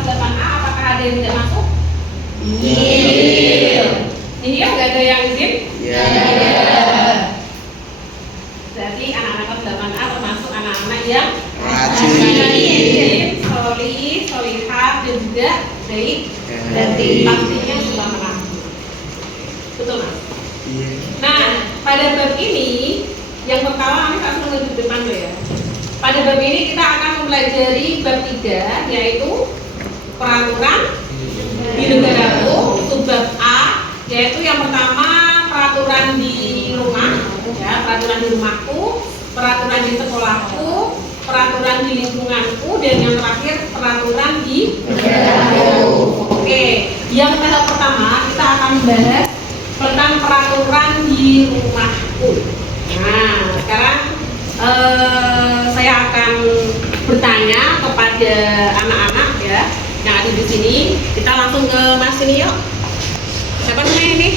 atas 8A, apakah ada yang tidak masuk? Iya. Iya, nggak ada yang izin? Iya. Berarti anak-anak kelas 8A termasuk anak-anak yang Rajin. solih, solihah, dan juga baik dan Baik. pastinya suka merangkul. Betul mas? Iya. Nah, pada bab ini yang pertama kami langsung menuju depan dulu ya. Pada bab ini kita akan mempelajari bab 3 yaitu peraturan di negaraku, subbab A, yaitu yang pertama peraturan di rumah, ya, peraturan di rumahku, peraturan di sekolahku, peraturan di lingkunganku, dan yang terakhir peraturan di negaraku. Oke, yang tahap pertama kita akan membahas tentang peraturan di rumahku. Nah, sekarang saya akan bertanya kepada anak-anak ya yang ada di sini. Kita langsung ke Mas ini yuk. Siapa namanya ini?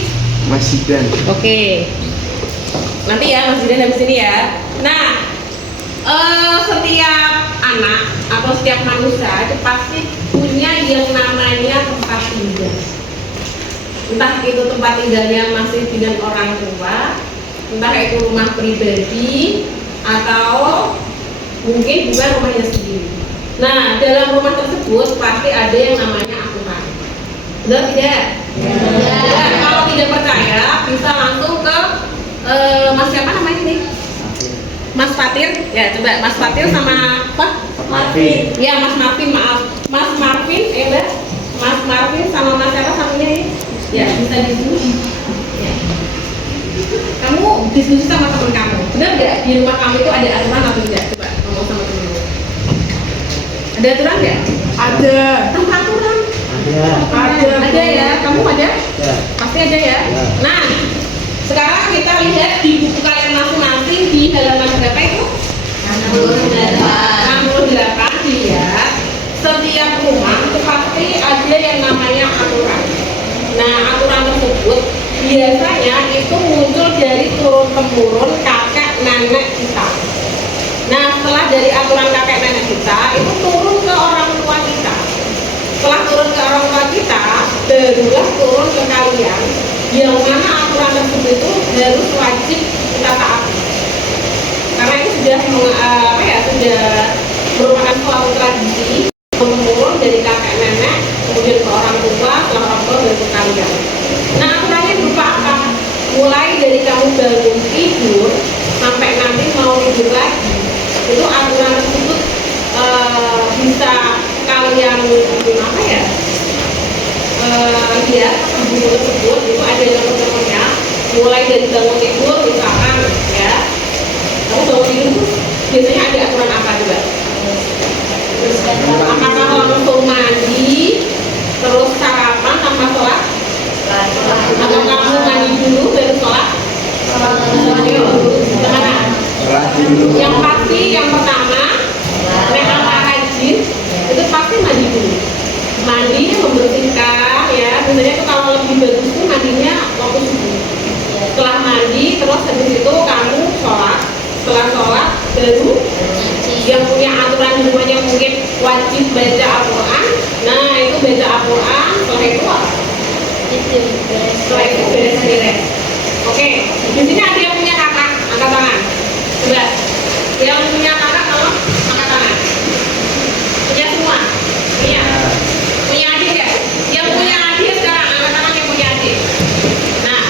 Mas Zidan. Oke. Nanti ya Mas Zidan habis ini ya. Nah, setiap anak atau setiap manusia itu pasti punya yang namanya tempat tinggal. Entah itu tempat tinggalnya masih dengan orang tua, entah itu rumah pribadi, atau mungkin juga rumahnya sendiri. Nah, dalam rumah tersebut pasti ada yang namanya aturan. Benar tidak? Ya. Kalau tidak percaya, bisa langsung ke Mas siapa namanya ini? Mas Fatir. Ya, coba Mas Fatir sama apa? Marvin. Ya, Mas Marvin, maaf. Mas Marvin, Mbak. Mas Marvin sama Mas siapa satunya ini? Ya, bisa diskusi. Ya. Kamu diskusi sama teman kamu. Benar nggak di rumah kamu itu ada aturan atau tidak? Coba ngomong sama temenmu. Ada aturan nggak? Ada. Tanpa aturan. Ada ya. Kamu ada? Ya. Pasti ada ya. Ya. Nah, sekarang kita lihat di buku kalian masing-masing di halaman berapa itu? 68. Dilihat. Setiap rumah itu pasti ada yang namanya aturan. Nah, aturan tersebut biasanya itu muncul dari turun-temurun kakek nenek kita. Nah, setelah dari aturan kakek nenek kita itu turun ke orang tua kita. Setelah turun ke orang tua kita, barulah turun ke kalian. Yang mana aturan tersebut itu harus wajib kita taati. Karena itu sudah sudah merupakan suatu tradisi turun dari kakek nenek, kemudian ke orang tua, setelah orang tua dan ke kalian. Nah, aturannya berupa apa? Mulai dari kamu bangun tidur sampai nanti mau tidur lagi, itu aturan tersebut bisa kalian apa ya? Lihat buku tersebut itu ada nomor-nomornya. Mulai dari bangun tidur misalkan ya, kamu bangun tidur tuh biasanya ada aturan apa juga? Apakah langsung mandi, terus sarapan tanpa sholat? Atau kamu mandi dulu baru sholat? Gimana? Yang pasti yang pertama, mereka rajin itu pasti mandi dulu. Mandinya membersihkan ya. Sebenarnya itu kalau lebih bagus tuh mandinya waktu subuh. Setelah mandi terus habis itu kamu sholat. Setelah sholat baru yang punya aturan di rumahnya mungkin wajib baca Al-Quran. Nah, itu baca Al-Quran. Setelah itu apa? Setelah itu beres-beres. Oke, di sini ada yang punya kakak, angkat tangan. Coba, yang punya kakak kalau angkat tangan. Punya semua? Punya. Punya adik ya? Yang punya adik sekarang angkat tangan yang punya adik. Nah,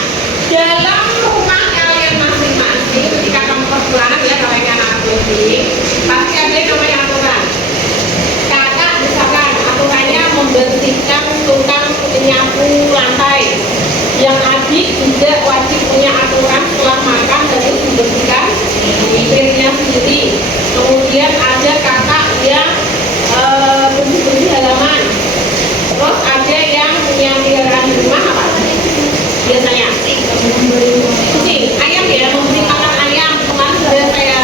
dalam rumah kalian masing-masing, ketika kamu perpulangan ya, kalau yang anak ini pasti ada yang namanya aturan. Kakak misalkan aturannya membersihkan tukang penyapu lantai. Yang adik juga wajib punya aturan setelah makan harus membersihkan piringnya sendiri. Kemudian ada kakak yang bersih-bersih halaman. Terus ada yang punya peliharaan di rumah apa? Biasanya kucing, ayam ya, membersihkan ayam. Kemarin sudah saya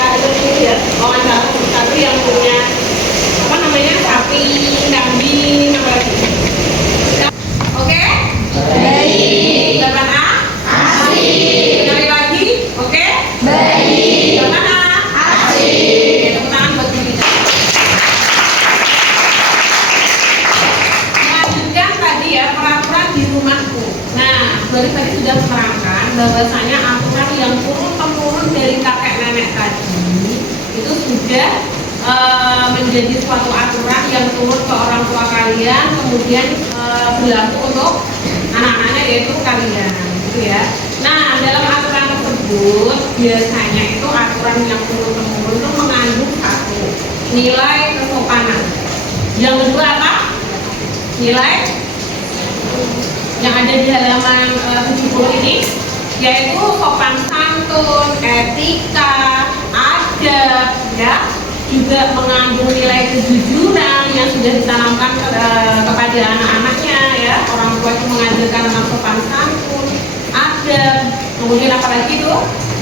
ya wawancara satu yang punya apa namanya sapi, kambing, apa lagi? Oke? Baik. 8A? Asik. Sekali lagi? Oke? Baik. 8A? Asik. Tepuk tangan buat kita. bahwasanya aturan yang turun-temurun dari kakek nenek tadi itu sudah menjadi suatu aturan yang turun ke orang tua kalian, kemudian berlaku untuk anak-anaknya yaitu kalian, gitu ya. Nah, dalam aturan tersebut biasanya itu aturan yang turun-temurun itu mengandung satu nilai kesopanan. Yang kedua apa? Nilai yang ada di halaman 70 ini yaitu sopan santun, etika, adab, ya, juga mengandung nilai kejujuran yang sudah ditanamkan kepada anak-anaknya, ya. Orang tua itu mengajarkan tentang sopan santun, adab, kemudian apalagi itu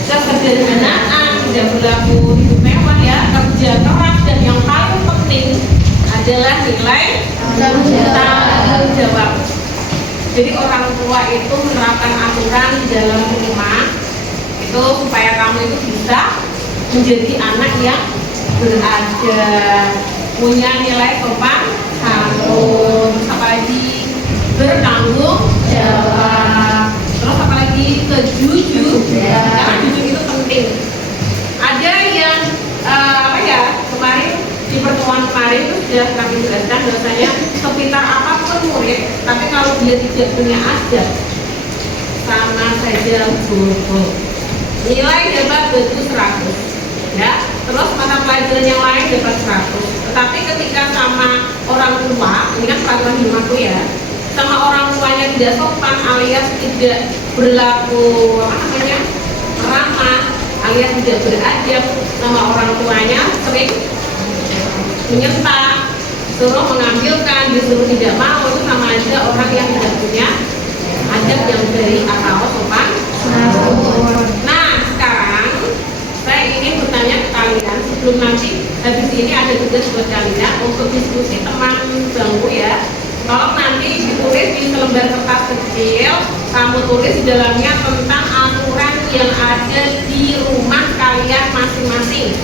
kesederhanaan, tidak berlaku hidup mewah, ya, kerja keras, dan yang paling penting adalah nilai tanggung jawab. Jadi orang tua itu menerapkan aturan di dalam rumah itu supaya kamu itu bisa menjadi anak yang beradab, punya nilai sopan santun, apalagi bertanggung jawab, terus apalagi kejujuran, karena jujur itu penting. Ada yang kemarin di pertemuan kemarin itu sudah kami jelaskan bahwasanya sepintar apapun murid, tapi kalau dia tidak punya adab sama saja bodoh. Nilai dapat bagus 100, ya. Terus mata pelajaran yang lain dapat 100. Tetapi ketika sama orang tua, ini kan peraturan rumahku ya, sama orang tuanya tidak sopan alias tidak berlaku ramah alias tidak beradab sama orang tuanya, sering menyerta, suruh mengambilkan, disuruh tidak mau, itu sama aja orang yang tidak punya adab yang baik atau sopan. Nah, sekarang saya ingin bertanya ke kalian sebelum nanti habis ini ada tugas buat kalian untuk diskusi teman bangku, ya. Tolong nanti ditulis di selembar kertas kecil, kamu tulis di dalamnya tentang aturan yang ada di rumah kalian masing-masing,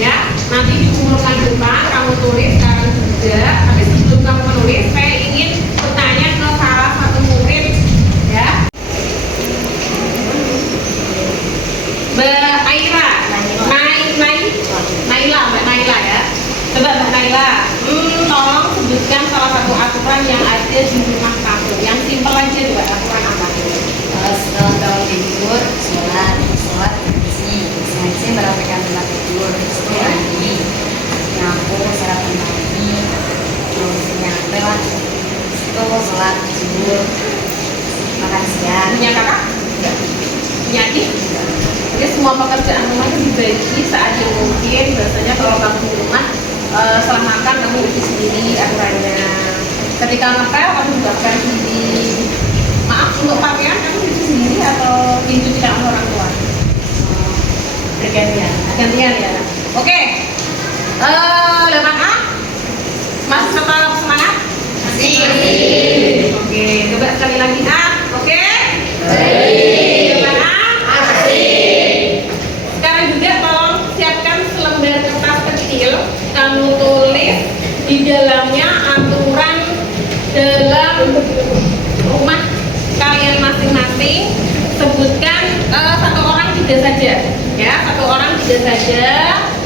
ya. Nanti di kumpulkan depan kamu tulis sekarang juga. Tapi sebelum kamu menulis, saya ingin bertanya ke salah satu murid, ya. Mbak Aira, Mbak Naila, ya. Coba Mbak Naila, tolong sebutkan salah satu aturan yang ada di rumah kamu. Yang simpel aja, Mbak. Aturan apa? Setelah bangun tidur, sholat bersih, merapikan tempat tidur, mandi, nyapu, sarapan pagi, terus nyampe lah, itu sholat zuhur, makan siang. Punya kakak? Punya adik? Jadi semua pekerjaan rumah itu dibagi saat yang mungkin. Biasanya kalau kamu di rumah setelah makan kamu cuci sendiri aturannya. Ketika ngepel kamu juga ngepel sendiri. Maaf, untuk pakaian kamu cuci sendiri atau dicucikan oleh orang tua? Gantian ya. Oke. Lepas A. Masih tetap semangat? Masih. Oke, coba sekali lagi A. Oke? Baik. Lepas A. Sekarang juga tolong siapkan selembar kertas kecil. Kamu tulis di dalamnya aturan dalam rumah kalian masing-masing. Sebutkan satu orang tidak saja, ya, satu orang tidak saja,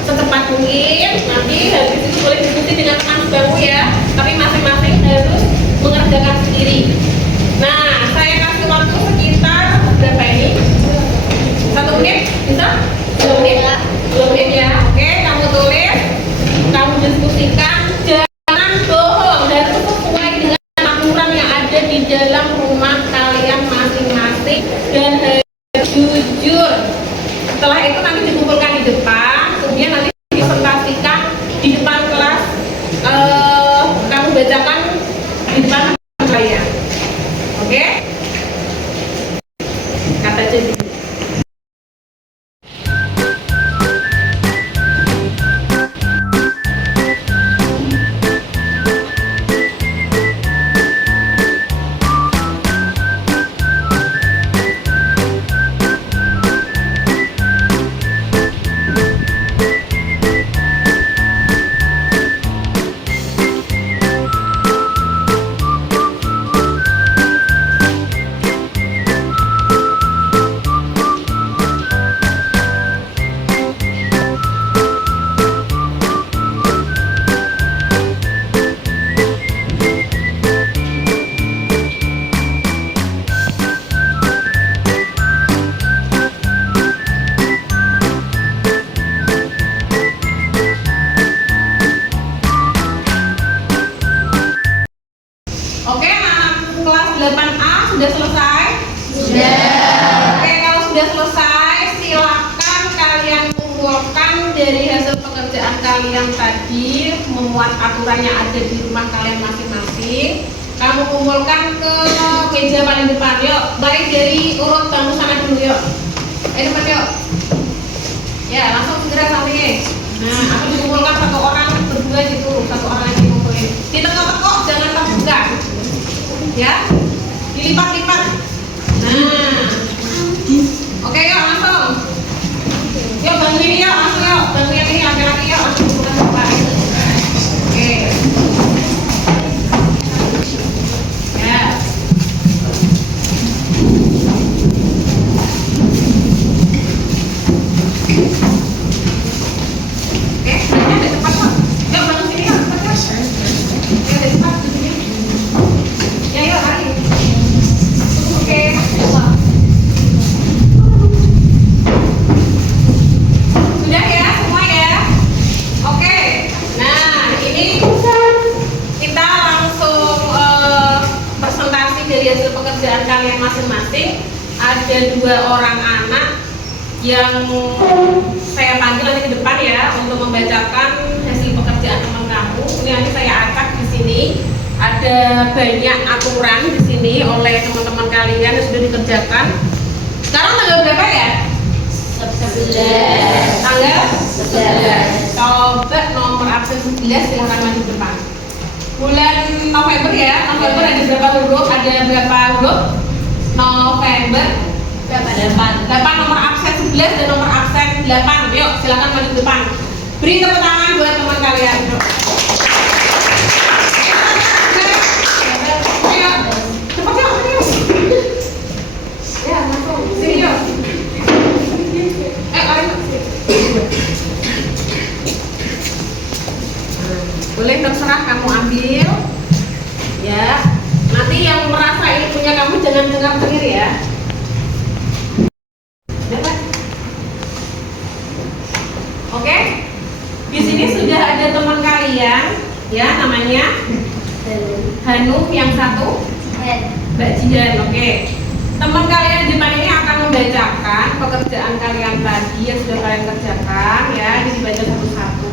secepat mungkin. Nanti habis itu boleh diskusi dengan teman sebangku, ya, tapi masing-masing harus mengerjakan sendiri. Nah, saya kasih waktu sekitar berapa ini? 1 menit, bisa? 2 menit? 2 menit, ya. Oke, kamu tulis, kamu diskusikan, jangan bohong, dan itu sesuai dengan aturan yang ada di dalam rumah kalian masing-masing, dan harus jujur. Setelah itu nanti dikumpulkan di depan, kemudian nanti dipresentasikan di depan kelas. Kamu bacakan di depan kalian tadi memuat aturan yang ada di rumah kalian masing-masing. Kamu kumpulkan ke meja paling depan. Yuk, baik dari urut bangku sana dulu yuk. Ayo depan yuk. Ya, langsung segera sampingnya. Nah, aku dikumpulkan satu orang berdua gitu, satu orang lagi kumpulin. Ditekuk-tekuk, jangan terbuka. Ya, dilipat-lipat. Nah, oke yuk langsung. Yuk bantu ini yuk, langsung yuk. Bantu yang ini laki-laki yuk, langsung kumpulkan depan. Oke. Ya. Oke, ini ada cepat kok. Yuk bantu sini yuk, cepat yuk. Ya, ada cepat di sini. Ya yuk, lari. Oke. Sudah ya, semua ya. Oke. Nah, ini kita langsung presentasi dari hasil pekerjaan kalian masing-masing. Ada 2 orang anak yang saya panggil nanti ke depan ya untuk membacakan hasil pekerjaan teman kamu. Ini nanti saya acak di sini. Ada banyak aturan di sini oleh teman-teman kalian yang sudah dikerjakan. Sekarang tanggal berapa ya? 11. Tanggal 11. Coba nomor absen 11 silahkan maju depan. Bulan November ya. November ada berapa huruf? Ada berapa huruf? November 8 nomor absen 11 dan nomor absen 8. Yuk silakan maju depan. Beri tepuk tangan buat teman kalian. Ayo, cepat yuk, ayo. Ya, masuk. Sini yuk. Lari. Boleh terserah kamu ambil. Ya. Nanti yang merasa ini punya kamu jangan dengar sendiri ya. Dapat? Oke. Di sini sudah ada teman kalian, ya namanya Hanum, yang satu Mbak Jihan. Oke. Teman kalian di depan ini akan membacakan pekerjaan kalian tadi yang sudah kalian kerjakan, ya. Ini dibaca satu-satu.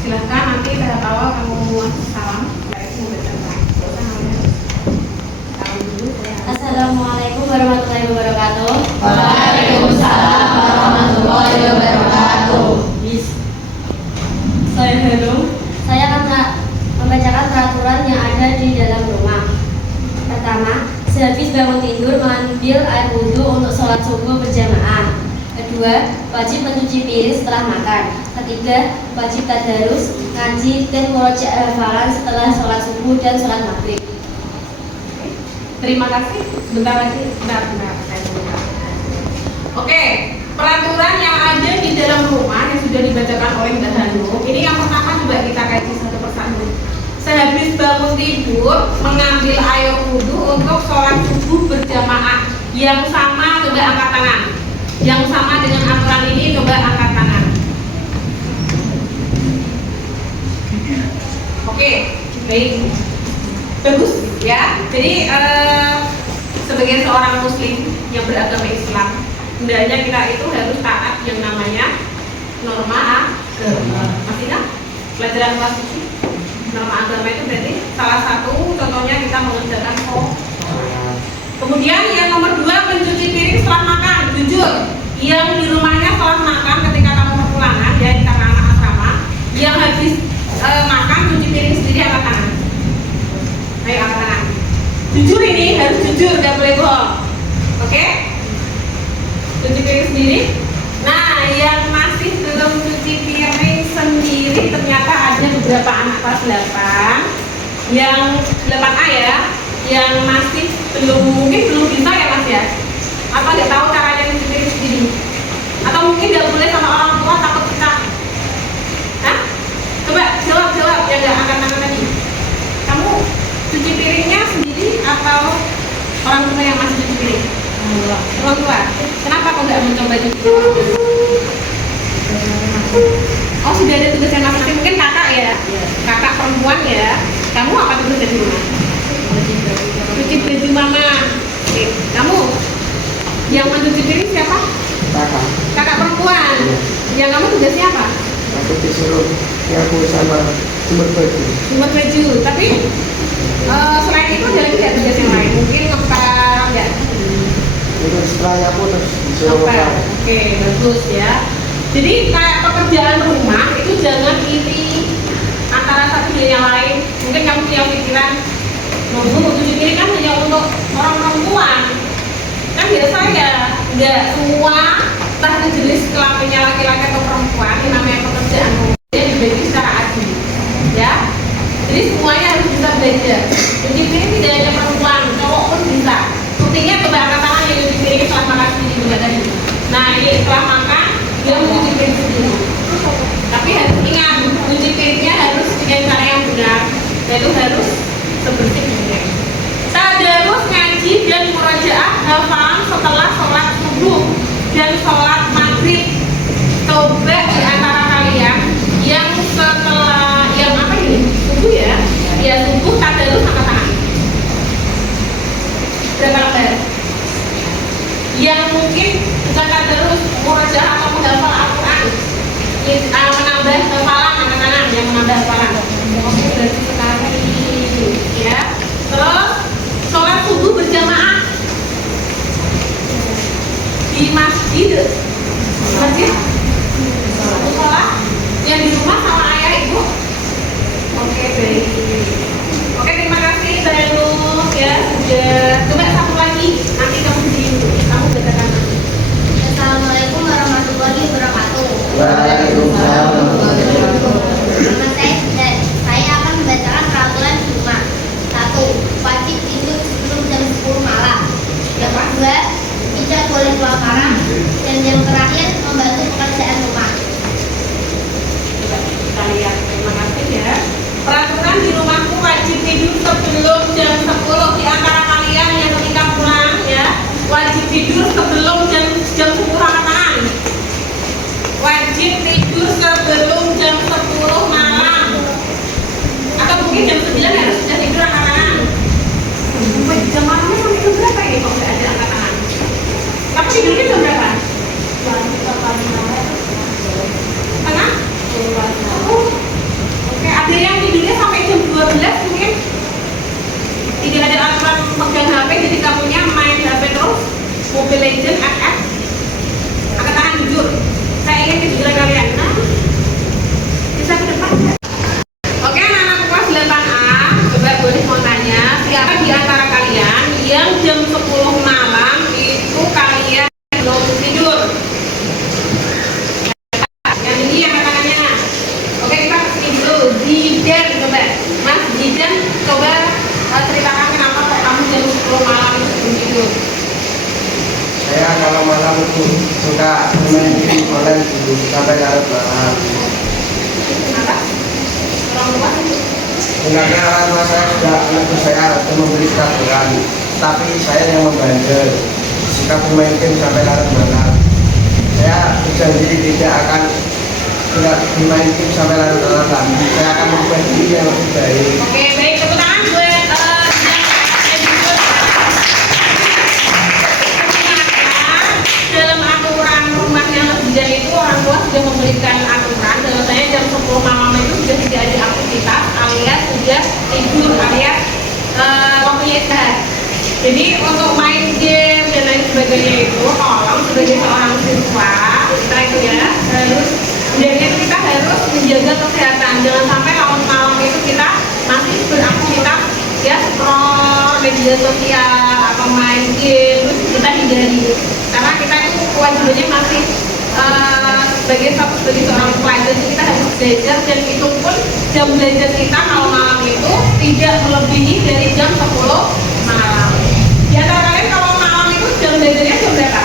Silahkan nanti tahap awal kamu salam. Assalamualaikum warahmatullahi wabarakatuh. Waalaikumsalam warahmatullahi wabarakatuh. Saya Hanum. Saya akan membacakan peraturan yang ada di dalam rumah. Pertama, sehabis bangun tidur mengambil air wudhu untuk sholat subuh berjamaah. Kedua, wajib mencuci piring setelah makan. Ketiga, wajib tadarus, ngaji, dan murojaah hafalan setelah sholat subuh dan sholat maghrib. Terima kasih. Sebentar lagi, benar. Oke, peraturan yang ada di dalam rumah yang sudah dibacakan oleh Mbak Hanum. Ini yang pertama coba kita kaji satu persatu. Sehabis bangun tidur, mengambil air wudhu untuk sholat subuh berjamaah. Yang sama coba angkat tangan. Yang sama dengan aturan ini coba angkat tangan. Oke, baik. Bagus ya. Jadi sebagai seorang muslim yang beragama Islam, hendaknya kita itu harus taat yang namanya norma agama. Masih ingat pelajaran kelas 7? Norma agama itu berarti salah satu contohnya kita mengerjakan sholat. Kemudian yang nomor 2, mencuci piring setelah makan. Jujur, yang di rumahnya setelah makan ketika kamu berpulangan, ya ini karena anak asrama, yang habis makan cuci piring sendiri angkat tangan. Ayo angkat tangan. Jujur ini harus jujur, gak boleh bohong. Oke? Cuci piring sendiri. Nah, yang masih belum cuci piring sendiri ternyata ada beberapa anak kelas 8 yang 8A ya, yang masih mungkin belum bisa ya Mas ya, atau nggak tahu caranya cuci piring sendiri, atau mungkin nggak boleh sama orang tua takut pecah. Hah? Coba jawab ya, nggak angkat tangan tadi. Kamu cuci piringnya sendiri atau orang tua yang masih cuci piring? Orang tua. Kenapa kok nggak mencoba cuci piring? Oh, sudah ada tugasnya masing-masing. Mungkin kakak ya, kakak perempuan ya. Kamu apa tugasnya di rumah? Cuci baju mama. Oke, kamu yang mencuci piring siapa? Kakak. Kakak perempuan. Yang kamu tugasnya apa? disuruh nyapu sama jemur baju. Jemur baju. Tapi selain itu ada lagi nggak tugas yang lain? Mungkin ngepel nggak? Itu setelah nyapu terus disuruh Ngepel. ngepel. Oke, bagus ya. Jadi kayak pekerjaan rumah itu jangan iri antara satu dengan yang lain. Mungkin kamu punya pikiran, nunggu cuci piring kan hanya untuk orang perempuan. Kan biasa ya, nggak semua entah itu jenis kelaminnya laki-laki atau perempuan yang namanya pekerjaan rumah dibagi secara adil, ya. Jadi semuanya harus bisa belajar. Cuci piring tidak hanya perempuan, cowok pun bisa. Buktinya coba angkat tangan yang cuci piring setelah makan sendiri juga tadi. Nah ini setelah makan dia mencuci piring sendiri. Tapi harus ingat, cuci piringnya harus dengan cara yang benar, yaitu harus sebersih mungkin. Tadarus ngaji dan murojaah hafalan setelah sholat subuh dan sholat maghrib. Coba di antara kalian yang setelah yang apa ini subuh ya, ya subuh tadarus angkat tangan. Berapa lembar? Yang mungkin bukan tadarus murojaah atau menghafal Al-Quran, menambah hafalan angkat tangan, yang menambah hafalan. Oke, berarti sekali ya. Terus sholat subuh berjamaah di masjid. Masjid satu sholat yang di rumah sama ayah ibu. Oke, baik. Oke, terima kasih Danu ya sudah. Coba satu lagi, nanti kamu di kamu bacakan nanti. Assalamualaikum warahmatullahi wabarakatuh. Waalaikumsalam warahmatullahi wabarakatuh. Nama saya akan membacakan peraturan di rumah. 1. Wajib tidur sebelum jam 10 malam. Yang kedua, tidak boleh keluar malam. Dan yang terakhir, membantu pekerjaan rumah. Coba kita lihat. Terima kasih ya. Peraturan di rumahku wajib tidur sebelum jam 10. Di antara kalian yang ketika pulang ya, wajib tidur sebelum jam 10 malam. Wajib tidur sebelum jam 10 malam. Atau mungkin jam 9 harus sudah tidur angkat tangan. Jam malamnya sampai jam berapa ini kok nggak ada angkat tangan? Kamu tidurnya jam berapa? Tengah? Oh, oke, ada yang tidurnya sampai jam 12 mungkin. Tidak ada aturan pegang HP, jadi kamunya main HP terus. Mobile Legend, FF. Angkat tangan jujur. Saya ingin kejujuran kalian. Nah, bisa ke depan. Oke, anak-anak kelas 8A, coba boleh mau tanya, siapa di antara kalian yang jam 10 malam itu kalian belum tidur? Yang ini yang tangannya. Oke, kita kesini dulu. Jidan, coba. Mas Jidan, coba ceritakan kenapa kok kamu jam 10 malam itu belum tidur? Saya kalau malam itu suka main game online dulu sampai larut malam. Kenapa? Orang tua? Enggaknya orang tua saya sudah menegur saya untuk membeli peraturan, tapi saya yang membandel. Suka bermain game sampai larut malam. Saya berjanji tidak akan bermain game sampai larut malam lagi. Saya akan membuat diri yang lebih baik. Oke, baik. Tepuk tangan buat dalam aturan rumahnya Mas Jidan itu orang tua sudah memberikan aturan bahwasanya jam 10 malam itu sudah tidak ada aktivitas alias sudah tidur alias waktunya istirahat. Jadi untuk main game dan lain sebagainya itu tolong sebagai seorang siswa kita itu ya harus kita harus menjaga kesehatan. Jangan sampai malam itu kita masih beraktivitas ya scroll media sosial atau main game terus kita hindari karena kita itu kewajibannya masih sebagai seorang pelajar kita harus belajar dan itu pun jam belajar kita kalau malam itu tidak melebihi dari jam 10 malam. Di antara kalian kalau malam itu jam belajarnya jam berapa?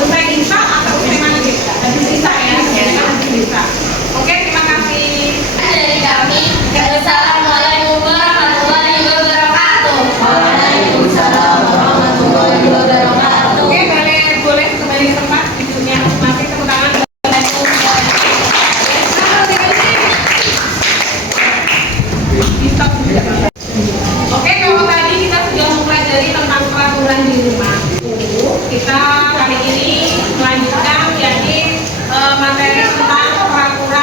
Usai isya atau usai maghrib? Habis isya ya, habis isya. Oke, terima kasih. Dari kami, Assalamualaikum warahmatullahi wabarakatuh. Waalaikumsalam warahmatullahi wabarakatuh. Oke, boleh kembali ke tempat duduknya masing-masing, tepuk tangan. Oke, kalau tadi kita sudah mempelajari tentang peraturan di rumah, kita hari ini melanjutkan yakni materi tentang peraturan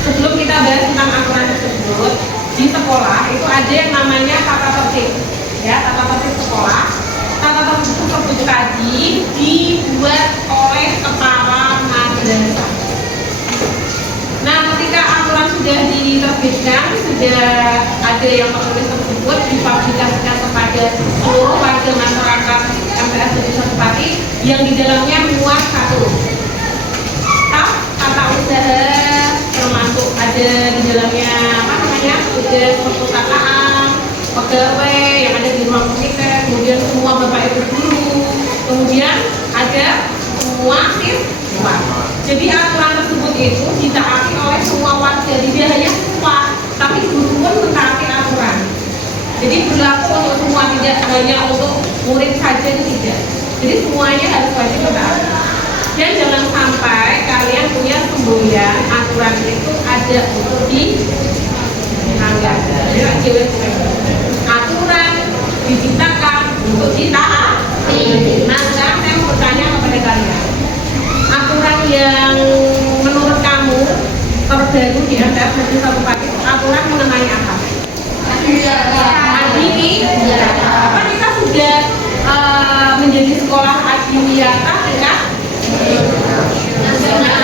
Sebelum kita bahas tentang aturan tersebut, di sekolah itu ada yang namanya tata tertib. Ya, tata tertib sekolah. Tata tertib tersebut tadi dibuat oleh kepala madrasah. Nah, ketika aturan sudah diterbitkan, sudah ada yang menulis tersebut dipublikasikan kepada seluruh warga masyarakat MTS Desa Supati yang di dalamnya muat satu tata usaha, termasuk ada di dalamnya apa namanya tugas perpustakaan, pegawai yang ada di ruang komite, kemudian semua bapak ibu guru, kemudian ada semua siswa. Jadi aturan tersebut itu ditaati oleh semua warga, tidak hanya siswa, tapi guru pun mentaati aturan. Jadi berlaku untuk semua, tidak hanya untuk murid saja, itu tidak. Jadi semuanya harus wajib mentaati. Dan jangan sampai kalian punya semboyan aturan itu ada untuk dilanggar. Aturan diciptakan untuk ditaati. Nah, sekarang saya mau bertanya kepada kalian. Aturan yang menurut kamu terbaru di MTS Desa Supati, aturan mengenai apa? Adiwiyata. Apa kita sudah menjadi sekolah adiwiyata tingkat nasional?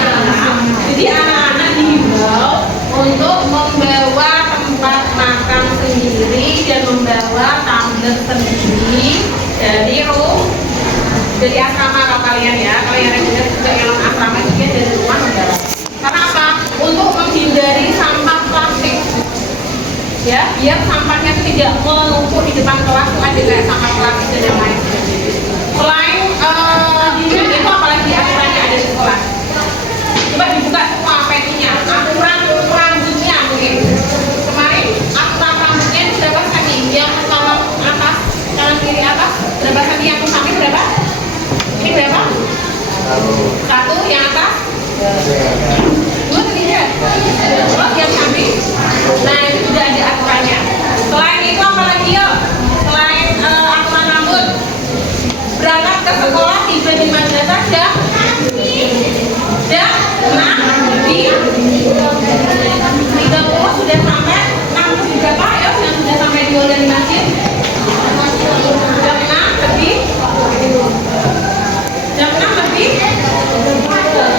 Jadi anak-anak dihimbau untuk membawa tempat makan sendiri dan membawa tumbler sendiri dari asrama kalian ya. Kalau yang reguler juga yang asrama juga dari rumah membawa. Karena apa? Untuk menghindari sampah plastik. Ya, biar sampahnya tidak menumpuk di depan kelas, ada kayak sampah plastik dan yang lain. Selain itu apalagi aturannya ada di sekolah. Coba dibuka semua petinya, aturan rambutnya mungkin. Kemarin aturan rambutnya itu berapa senti? Yang kanan atas, kanan kiri atas berapa senti? Yang samping berapa? Ini berapa? Satu, yang atas? Dua, tiga. Terus yang samping? Nah, itu sudah ada aturannya. Selain itu apalagi yuk? Selain aturan rambut, berangkat ke sekolah tiba di madrasah jam 6:30 sudah sampai 6 berapa ya yang sudah sampai di masjid? Jam 6 lebih. Jam 6 lebih.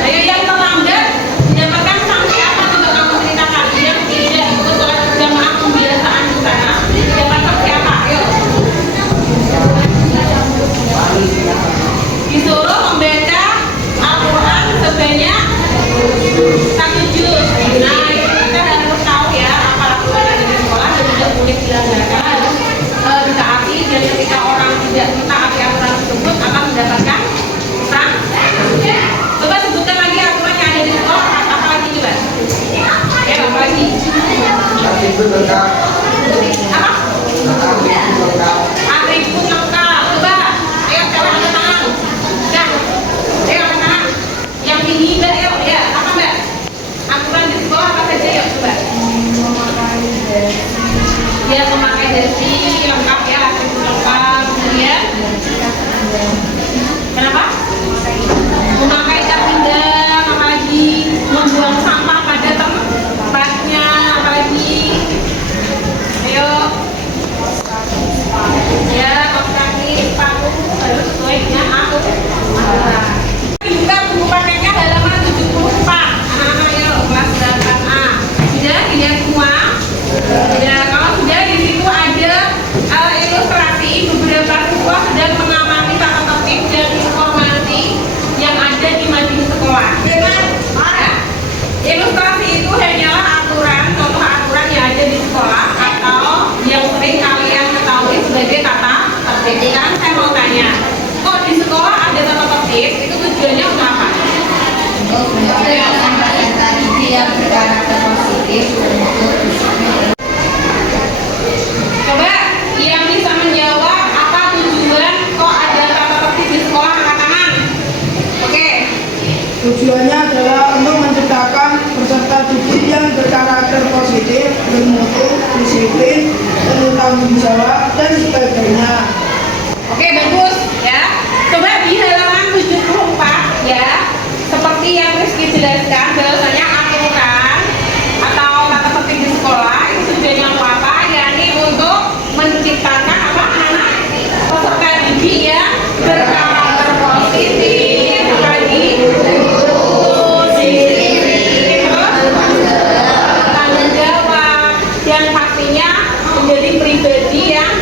Ayo yang terlambat mendapatkan sanksi apa juga kamu ceritakan? Yang tidak ikut sholat berjamaah pembiasaan di sana dapat sanksi apa? Ayo. Disuruh membaca Al-Quran sebanyak 1 juz. Nah, kita harus tahu ya apa aturan yang ada di sekolah dan tidak boleh dilanggar, harus ditaati, dan ketika orang tidak mentaati aturan tersebut akan mendapatkan sanksi. Coba sebutkan lagi aturan yang ada di sekolah, apa lagi coba? Ya, apa lagi? Atribut lengkap. Apa? Atribut lengkap. Atribut lengkap. Coba, ayo coba angkat tangan. Dah, ayo angkat tangan. Yang tinggi mbak, yuk, ya, apa mbak? Aturan di sekolah apa saja yuk, coba. Ya, memakai dasi lengkap ya, atribut lengkap. Kemudian, kenapa? Memakai cat pinggang, apalagi membuang sampah pada tempatnya, apalagi. Ayo. Ya, kaos kaki, sepatu harus sesuai dengan aturan. Buka buku paketnya halaman 74. Anak-anak yuk, kelas 8A. Sudah dilihat semua? Ya, kalau sudah di situ ada ilustrasi beberapa siswa sedang mengamati tata tertib dan informasi yang ada di majelis sekolah. Ya. Ilustrasi itu hanyalah aturan, contoh aturan yang ada di sekolah atau yang sering kalian ketahui sebagai tata tertib. Sekarang saya mau tanya, kok di sekolah ada tata tertib? Itu tujuannya untuk apa? Untuk menjaga tradisi yang berkarakter positif untuk disiplin. Coba yang bisa menjawab apa tujuan kok ada tata tertib di sekolah, angkat tangan. Oke. Tujuannya adalah untuk menciptakan peserta didik yang berkarakter positif, bermutu, disiplin, penuh tanggung jawab, dan sebagainya. Oke, bagus ya. Coba di halaman 74 ya. Seperti yang Rizky jelaskan, bahwasanya aturan yang berkarakter positif, apalagi bertanggung jawab, yang pastinya menjadi pribadi yang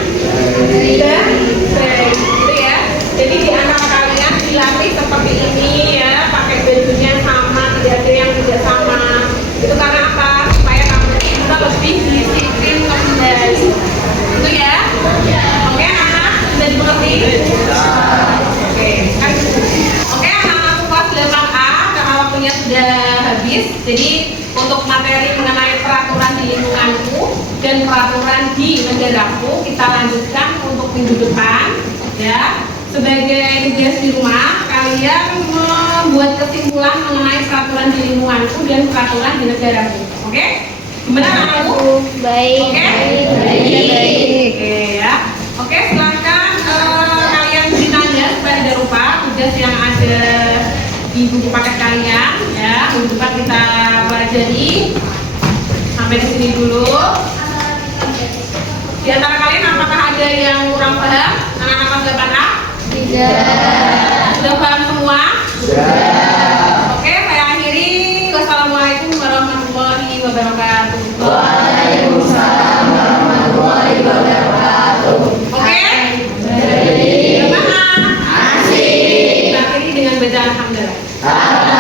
baik, gitu ya. Jadi di antara kalian dilatih seperti ini ya, pakai bajunya sama, tidak ada yang tidak sama. Itu karena apa? Supaya kamu bisa lebih disiplin kembali. Itu ya. Oke anak-anak, sudah dimengerti? Oke, kan gitu. Oke anak-anak kelas 8A, karena waktunya sudah habis. Jadi untuk materi mengenai peraturan di lingkunganku dan peraturan di negaraku kita lanjutkan untuk minggu depan ya. Sebagai tugas di rumah, kalian membuat kesimpulan mengenai peraturan di lingkunganku dan peraturan di negaraku. Oke? Gimana anakku? Baik. Oke? Oke ya. Oke, silakan kalian ditanya supaya tidak lupa tugas yang ada di buku paket kalian ya. Minggu depan kita pelajari. Sampai di sini dulu. Di antara kalian apakah ada yang kurang paham? Anak-anak kelas 8A? Sudah paham semua? Oke, saya akhiri. Wassalamualaikum warahmatullahi wabarakatuh. Waalaikumsalam warahmatullahi wabarakatuh. Oke? Gimana? Asik. Kita akhiri dengan bacaan alhamdulillah.